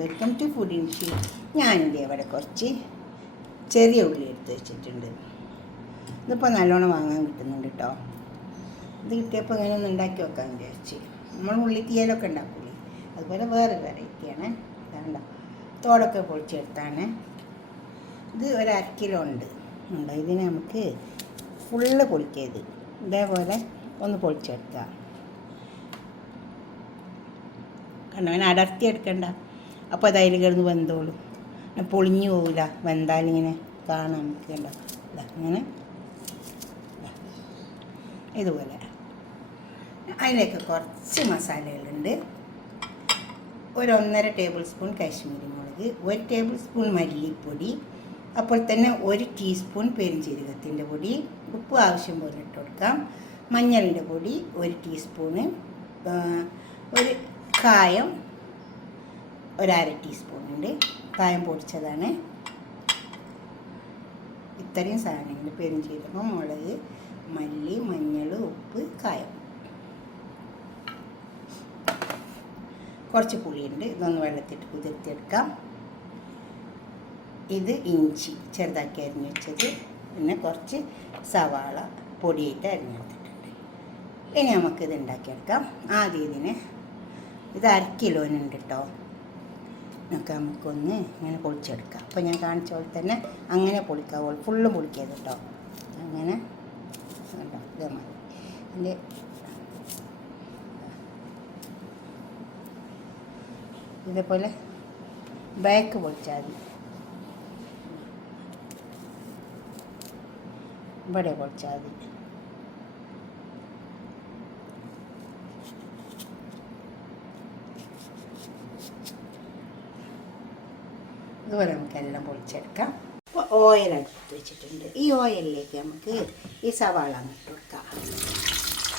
Welcome to food ഇൻഷി. ഞാനിവിടെ ഇവിടെ കുറച്ച് ചെറിയ ഉള്ളി എടുത്ത് വെച്ചിട്ടുണ്ട്. ഇതിപ്പോൾ നല്ലോണം വാങ്ങാൻ കിട്ടുന്നുണ്ട് കേട്ടോ. ഇത് കിട്ടിയപ്പോൾ ഇങ്ങനെ ഒന്ന് ഉണ്ടാക്കി വെക്കാൻ വിചാരിച്ച്. നമ്മൾ ഉള്ളി തീയലൊക്കെ ഉണ്ടാക്കൂലേ, അതുപോലെ വേറെ വെറൈറ്റിയാണ്. വേണ്ട തോടൊക്കെ പൊളിച്ചെടുത്താണ്. ഇത് ഒരു 1/2 കിലോ ഉണ്ട്. ഇതിനെ നമുക്ക് ഫുള്ള് പൊളിക്കരുത്, ഇതേപോലെ ഒന്ന് പൊളിച്ചെടുക്കുക. കണ്ടോ, അങ്ങനെ അടർത്തി എടുക്കണ്ട. അപ്പോൾ അത് അതിൽ കിടന്ന് വെന്തോളും, പൊളിഞ്ഞു പോവില്ല. വെന്താലിങ്ങനെ കാണാം നമുക്ക്. കണ്ടോ, അങ്ങനെ ഇതുപോലെ. അതിലേക്ക് കുറച്ച് മസാലകളുണ്ട്. ഒരു 1.5 ടേബിൾ സ്പൂൺ കാശ്മീരി മുളക്, 1 ടേബിൾ സ്പൂൺ മല്ലിപ്പൊടി, അപ്പോൾ തന്നെ 1 ടീസ്പൂൺ പെരുംജീരകത്തിൻ്റെ പൊടി, ഉപ്പ് ആവശ്യം പോലെ ഇട്ട് കൊടുക്കാം. മഞ്ഞളിൻ്റെ പൊടി 1 ടീസ്പൂണ്, ഒരു കായം 1/2 ടീസ്പൂണുണ്ട്. കായം പൊടിച്ചതാണ്. ഇത്രയും സാധനങ്ങൾ: പെരുംജീരകം, മുളക്, മല്ലി, മഞ്ഞൾ, ഉപ്പ്, കായം. കുറച്ച് പുളിയുണ്ട്. ഇതൊന്ന് വെള്ളത്തിട്ട് കുതിർത്തിയെടുക്കാം. ഇത് ഇഞ്ചി ചെറുതാക്കി അരിഞ്ഞ് വെച്ചത്, പിന്നെ കുറച്ച് സവാള പൊടിയിട്ട് അരിഞ്ഞെടുത്തിട്ടുണ്ട്. ഇനി നമുക്കിത് ഉണ്ടാക്കിയെടുക്കാം. ആദ്യം ഇത് 1/2 കിലോനുണ്ട് കേട്ടോ. എന്നൊക്കെ നമുക്കൊന്ന് ഇങ്ങനെ പൊളിച്ചെടുക്കാം. അപ്പോൾ ഞാൻ കാണിച്ച പോലെ തന്നെ അങ്ങനെ പൊളിക്കാവൂ, ഫുള്ള് പൊളിക്കരുത് കേട്ടോ. അങ്ങനെ കണ്ടോ, ഇതേ മതി. അതിൻ്റെ ഇതേപോലെ ബാക്ക് പൊളിച്ചാൽ മതി. ഇവിടെ പൊളിച്ചാൽ മതി. ഇതുപോലെ നമുക്കെല്ലാം പൊളിച്ചെടുക്കാം. അപ്പോൾ ഓയിൽ അടുത്ത് വെച്ചിട്ടുണ്ട്. ഈ ഓയിലിലേക്ക് നമുക്ക് ഈ സവാള ഇട്ട് കൊടുക്കാം.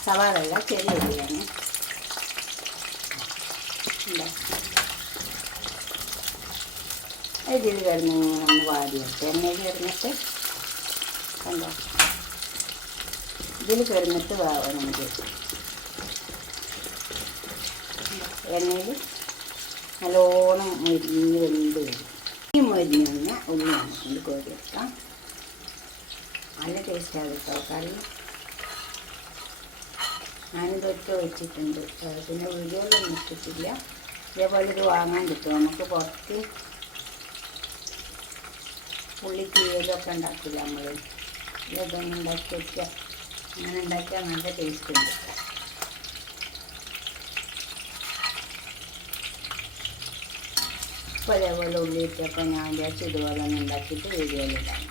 സവാള അല്ല, ചെറിയ ഉള്ളിയാണ്. ഇതിൽ കിടന്ന് ഒന്ന് വാടിയെടുത്ത് എണ്ണയിൽ കിടന്നിട്ട് കണ്ടോ, ഇതിൽ കിടന്നിട്ട് വേവണമെങ്കിൽ എണ്ണയിൽ നല്ലോണം മൊരിഞ്ഞ് വെന്ത് വരും. ഈ മൊരിഞ്ഞ് തന്നെ ഉള്ളി നമുക്ക് കോരിയെടുക്കാം. നല്ല ടേസ്റ്റാണ് കേട്ടോ കറി. ഞാനിതൊക്കെ വെച്ചിട്ടുണ്ട്, പിന്നെ വീഡിയോയിലൊന്നും ഇട്ടിട്ടില്ല. ഇതേപോലെ ഇത് വാങ്ങാൻ കിട്ടും നമുക്ക്. പുറത്ത് ഉള്ളി തീയലൊക്കെ ഉണ്ടാക്കില്ല നമ്മൾ. ഇതൊന്നും ഉണ്ടാക്കി വയ്ക്കുക, അങ്ങനെ ഉണ്ടാക്കിയാൽ നല്ല ടേസ്റ്റ് ഉണ്ട്. അപ്പോൾ അതേപോലെ ഉള്ളി ഇട്ടപ്പോൾ ഞാൻ വിചാരിച്ചു ഇതുപോലെ ഒന്ന് ഉണ്ടാക്കിയിട്ട് വീഡിയോയിലിടാം.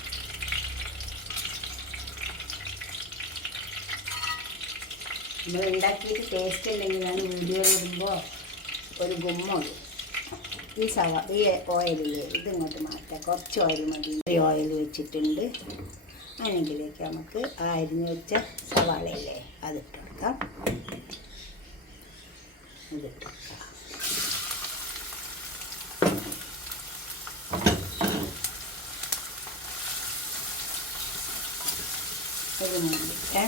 നമ്മൾ ഉണ്ടാക്കിയിട്ട് ടേസ്റ്റ് ഉണ്ടെങ്കിലാണ് വീഡിയോയിലിടുമ്പോൾ ഒരു ഗുമ്മുള്ളൂ. ഈ ഓയിലില്ലേ, ഇതിങ്ങോട്ട് മാറ്റാം. കുറച്ച് ഓയിൽ മതി. ഈ ഓയിൽ വെച്ചിട്ടുണ്ട്. അതിനെങ്കിലേക്ക് നമുക്ക് അരിഞ്ഞ് വെച്ച സവാളയില്ലേ അതിട്ട് കൊടുക്കാം. ഇതിട്ട് കൊടുക്കാം. ഇത് മുന്നിട്ട്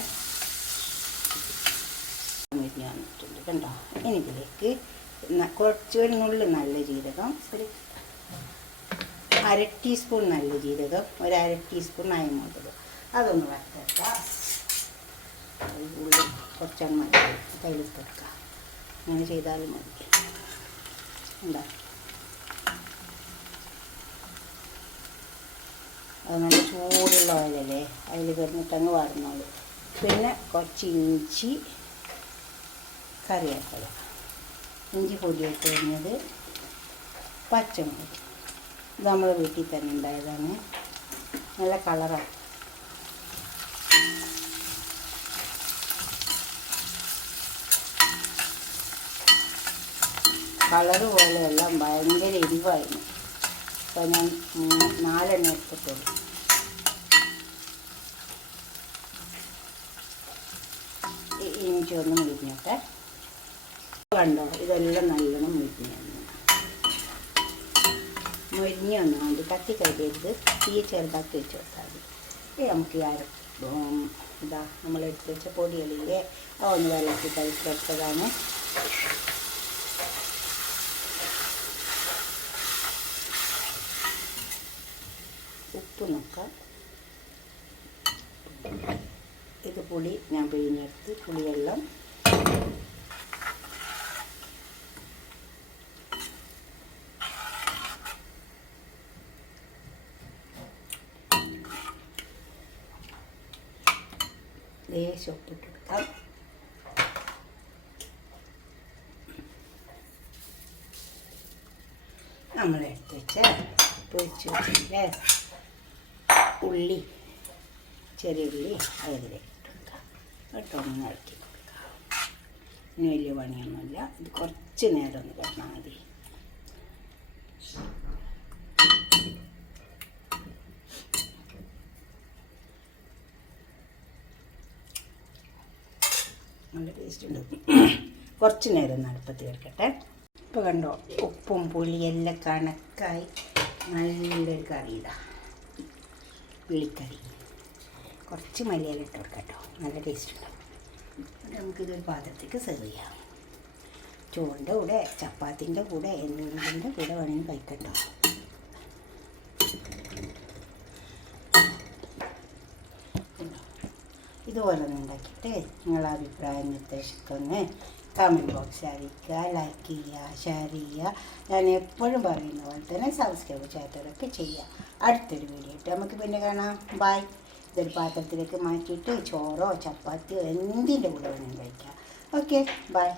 മുരിഞ്ഞ് വന്നിട്ടുണ്ട് കണ്ടോ. ഇനി ഇതിലേക്ക് കുറച്ചൊരു നുള്ളു നല്ല ജീരകം, ഒരു 1/2 ടീസ്പൂൺ നല്ല ജീരകം, ഒരു 1/2 ടീസ്പൂൺ അയമുളക്, അതൊന്ന് വറുത്തെടുക്കാം. ഉള്ളി കുറച്ചൊന്ന് മതി, കയ്യിലിട്ട് കൊടുക്കാം. അങ്ങനെ ചെയ്താലും മതി. എന്താ അത് നല്ല ചൂടുള്ള ഓയിലല്ലേ, അതിൽ കിടന്നിട്ടങ്ങ് വറന്നോളൂ. പിന്നെ കുറച്ച് ഇഞ്ചി, കറിവേപ്പില, ഇഞ്ചി പൊടിയിട്ട് കഴിഞ്ഞത്, പച്ചമുളക്. ഇത് നമ്മൾ വീട്ടിൽ തന്നെ ഉണ്ടായതാണ്, നല്ല കളറാണ്. കളറ് പോലെയല്ല, ഭയങ്കര എരിവായിരുന്നു. അപ്പോൾ ഞാൻ 4 എണ്ണ എടുത്തിട്ടുള്ളൂ. ഇഞ്ചി ഒന്ന് മുരിഞ്ഞോട്ടെ. കണ്ടോ, ഇതെല്ലാം നല്ലോണം മുരിഞ്ഞ് വന്നുകൊണ്ട് കത്തി കരുതരുത്. തീ ചെറുതാക്കി വെച്ച് കൊടുത്താൽ മതി. നമുക്ക് ഇതാ നമ്മൾ എടുത്ത് വെച്ച പൊടികളില്ലേ ഒന്ന് വെള്ളത്തിൽ കഴിച്ചെടുത്തതാണ്. ഉപ്പ് നോക്കാം. ഇത് പുളി ഞാൻ പിഴിഞ്ഞെടുത്ത് പുളിവെള്ളം. ലേശം ഉപ്പിട്ടെടുക്കാം. നമ്മളെടുത്ത് വെച്ച പൊരിച്ച് വെച്ചിട്ട് ഉള്ളി, ചെറിയ ഉള്ളി അതിലേക്ക് ഇട്ടെടുക്കാം. ഇട്ടൊന്ന് ഇളക്കി കൊടുക്കാം. ഇനി വലിയ പണിയൊന്നുമില്ല. ഇത് കുറച്ച് നേരം ഒന്ന് കിടന്നാൽ മതി. നല്ല ടേസ്റ്റ് ഉണ്ട്. കുറച്ച് നേരം ഒന്ന് അടുപ്പത്ത് വെക്കട്ടെ. ഇപ്പോൾ കണ്ടോ, ഉപ്പും പുളിയെല്ലാം കണക്കായി നല്ലൊരു കറി. ഇതാ പുളിക്കറി. കുറച്ച് മല്ലിയില ഇട്ട് കൊടുക്കട്ടോ, നല്ല ടേസ്റ്റ് ഉണ്ടാവും. നമുക്കിതൊരു പാത്രത്തേക്ക് സെർവ് ചെയ്യാം. ചോറിൻ്റെ കൂടെ, ചപ്പാത്തിൻ്റെ കൂടെ, എന്തിൻ്റെ കൂടെ വേണമെങ്കിൽ കഴിക്കട്ടോ. ഇതുപോലെ ഒന്ന് ഉണ്ടാക്കിയിട്ട് നിങ്ങളുടെ അഭിപ്രായം നിർദ്ദേശിക്കൊന്ന് കമൻറ്റ് ബോക്സിൽ അറിയിക്കുക. ലൈക്ക് ചെയ്യുക, ഷെയർ ചെയ്യുക. ഞാൻ എപ്പോഴും പറയുന്ന പോലെ തന്നെ സബ്സ്ക്രൈബ് ചെയ്യാത്തവരൊക്കെ ചെയ്യുക. അടുത്തൊരു വീഡിയോ ഇട്ട് നമുക്ക് പിന്നെ കാണാം. ബൈ. ഇതൊരു പാത്രത്തിലേക്ക് മാറ്റിയിട്ട് ചോറോ ചപ്പാത്തിയോ എന്തിൻ്റെ കൂടെ വേണമെങ്കിൽ കഴിക്കാം. Okay, by.